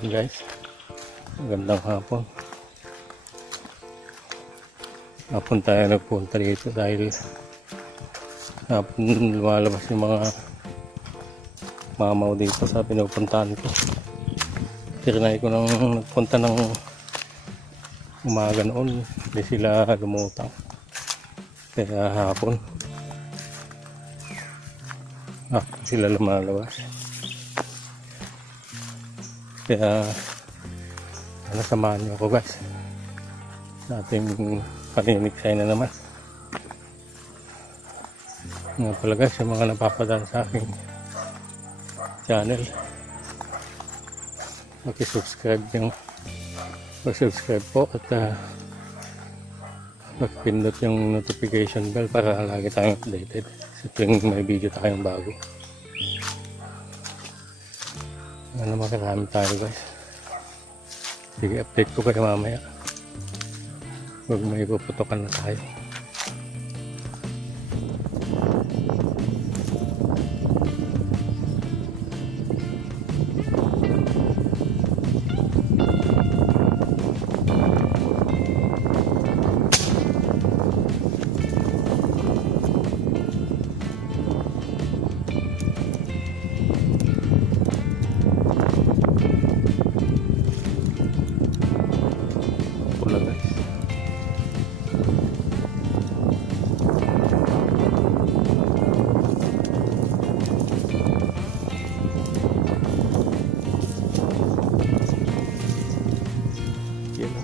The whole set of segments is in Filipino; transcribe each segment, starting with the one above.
guys, magandang hapon. Hapon tayo nagpunta dito dahil hapon lumalabas yung mga mamaw dito sa pinupuntahan ko. Tinry ko nang nagpunta ng umaga noon, hindi sila lumutang. Kaya hapon sila lumalabas. Kaya samahan niyo ako guys sa ating paniniksay na naman. Nga pala guys, yung mga napapadaan sa aking channel, mag-subscribe po at mag-pindot yung notification bell para lagi tayong updated sa tuwing may video tayong bago. Makarami tayo guys. Sige, update ko kayo mamaya. Huwag may puputokan na tayo. Pula guys. Yan.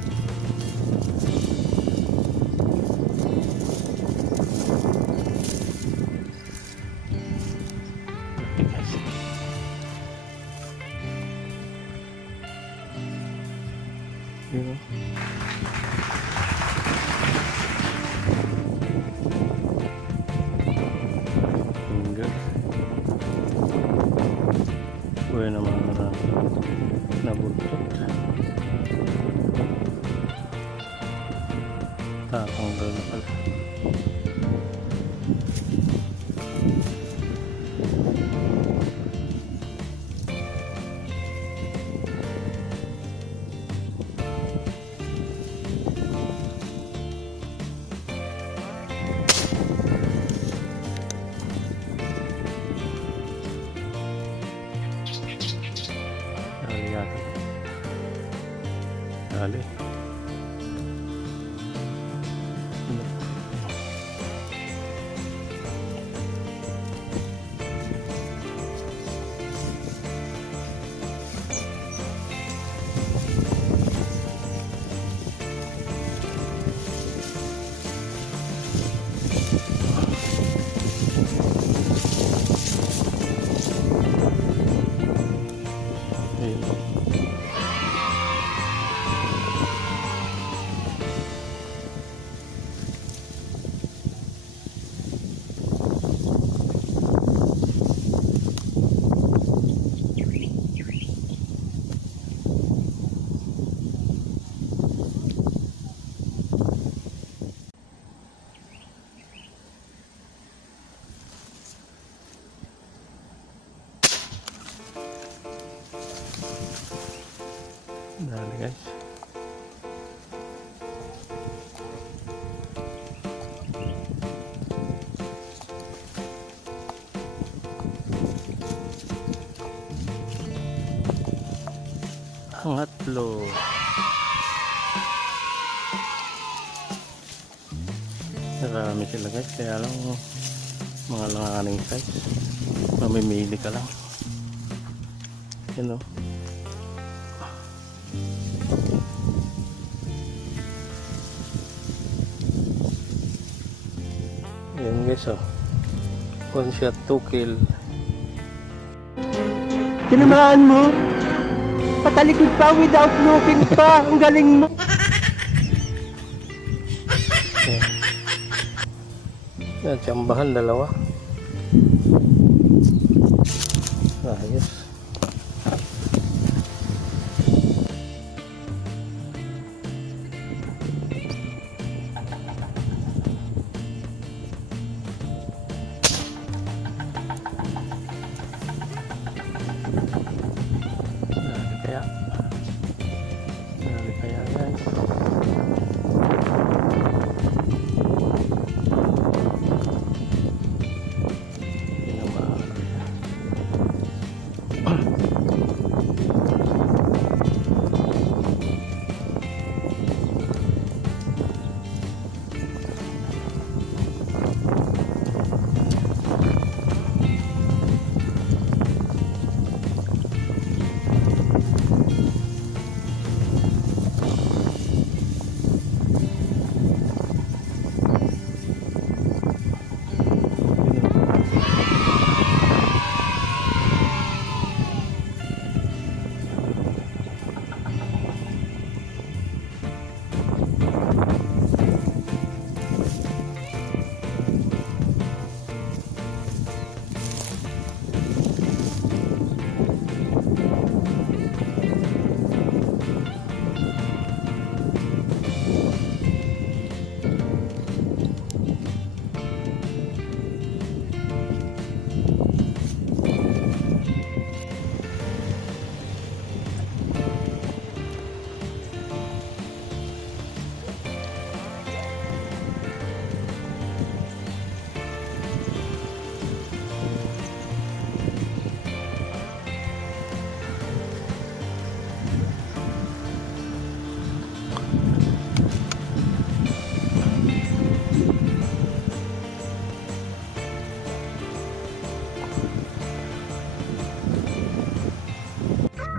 Yan. Buhay naman na nabuntot. Tatanggal na pala. Dali. Dali guys. Hangatlo. Marami sila guys, kaya lang mga langaning size. Mamimili ka lang. Yan o. Yan guys oh. One shot, 2 kill. Tinamaan mo? Patalikod pa without looking pa. Ang galing mo. Yan, tsambahan dalawa. Ayos. Kaya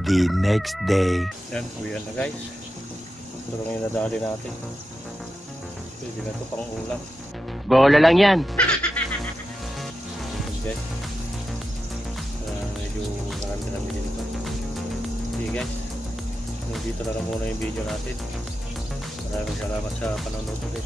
the next day. Yan, uwian na guys. Ito lang yung nadali natin. Pwede na ito pang ulam. Bola lang yan. Okay. Medyo marami na namin ito. Sige guys. Dito na lang muna yung video natin. Maraming salamat sa panonood ulit.